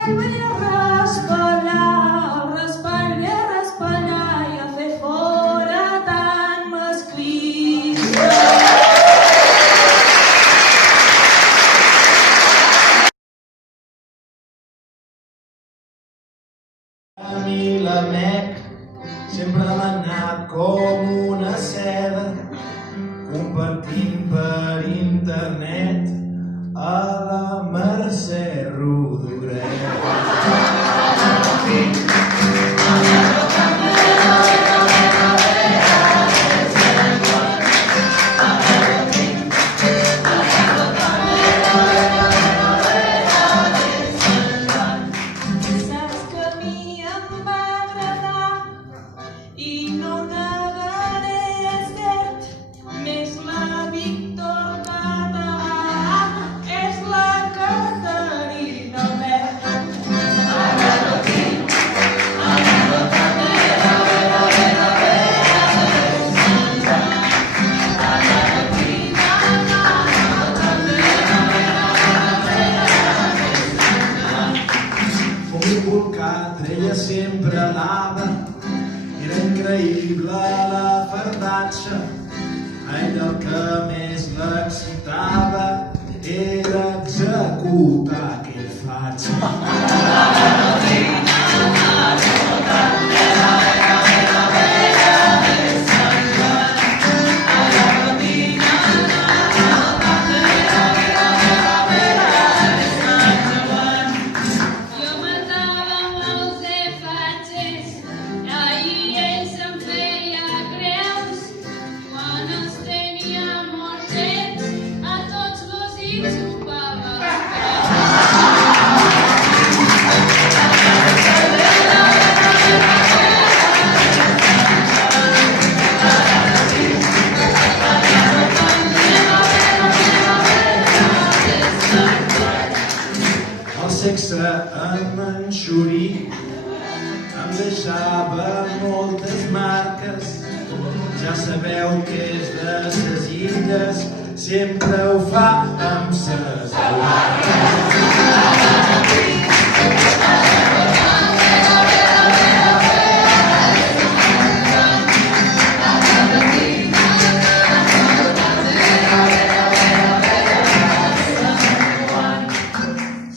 Raspallar, raspallar, raspallar i a fer fora tant masclisme. A mi la Mec sempre m'ha anat com una seda, compartint per internet a la Mercè Rodoreda. Saps que a mi em va agradar i no negaré, és cert, més la Víctor Català és la Caterina Wert. Com un volcà treia sempre lava, era increïble la fardatxa. A ell el que més l'excitava era executar aquell faig. Jo matava molts fatxes, ahir ell se'n feia creus. Quan els tenia mortets, a tots los hi xupava els El sexe en Manxurí em deixava moltes marques. Ja sabeu que és de ses illes, sempre ho fa amb ses alarmes.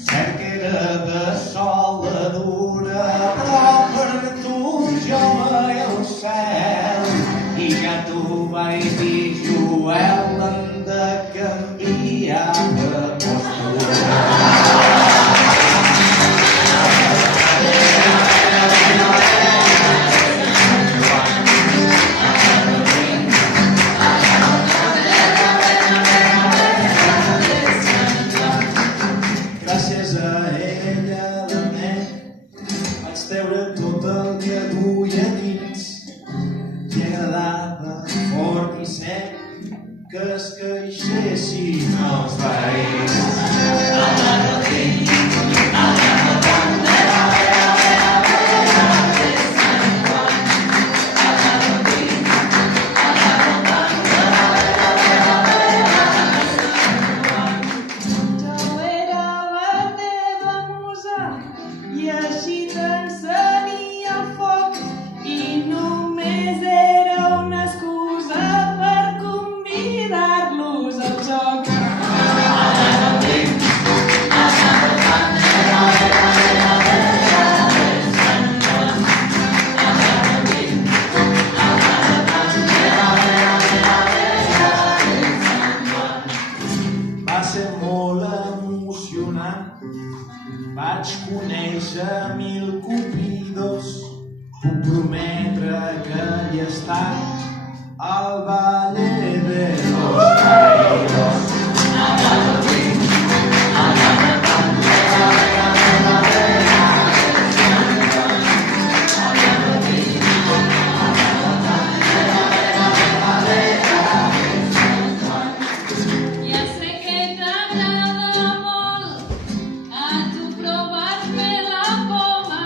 Cert que era de soldadura, però per tu jo el cel. I ja t'ho vaig dir, Joel, hem de canviar de postura. Gràcies a ella, la Mec, vaig treure tot el que duia dins. Li agradava fort i sec que es queixessin els veïns. Jo era la teva musa i així t'encenia el foc i només era una excusa per convidar-los al joc. Va ser molt emocionant, vaig conèixer 1000 cupidos, puc prometre que hi he estat al Valle de los Caídos. Ja sé que t'agrada molt a tu provar-me la poma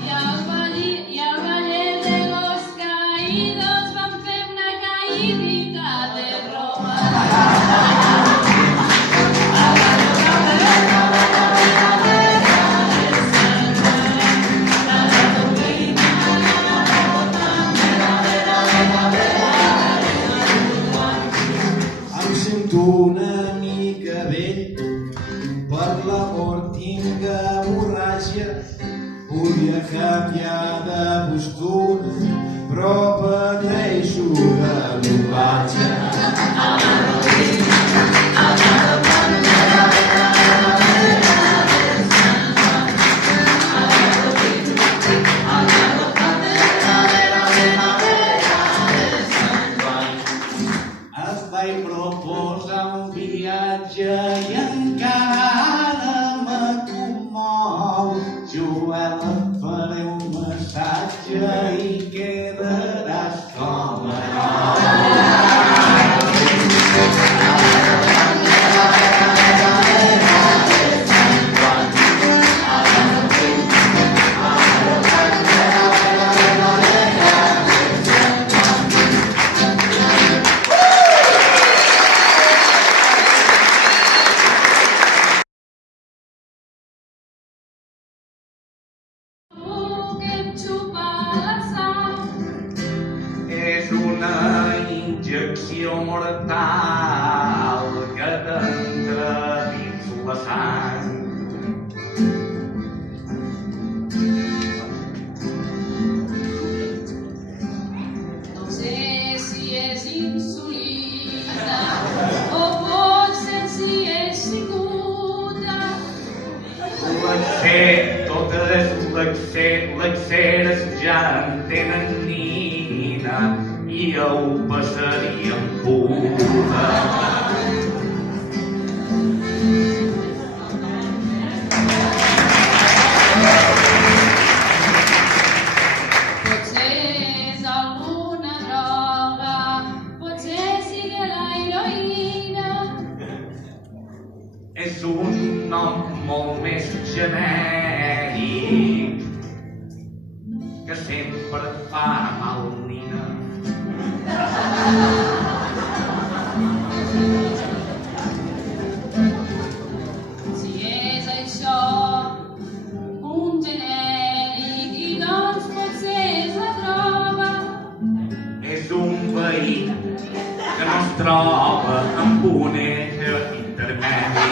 i al Valle de los Caídos vam fer una caïdita de Roma. imatge, volia canviar de postura, però pateixo de dopatge. Et vaig proposar un viatge i encara ara me commou. Joel, et faré un massatge i quedaràs com a nou. És una injecció mortal que t'entra dins la sang. No sé si és insulina o potser si és cicuta. Totes l'exceres ja en tenen nina i ho passaríem puta. Potser és alguna droga, potser sigui la heroïna. És un nom molt més genèric que sempre et fa mal, nina. Si és això un genèric i doncs potser és la droga. És un veí que no es troba amb un eix intermedi.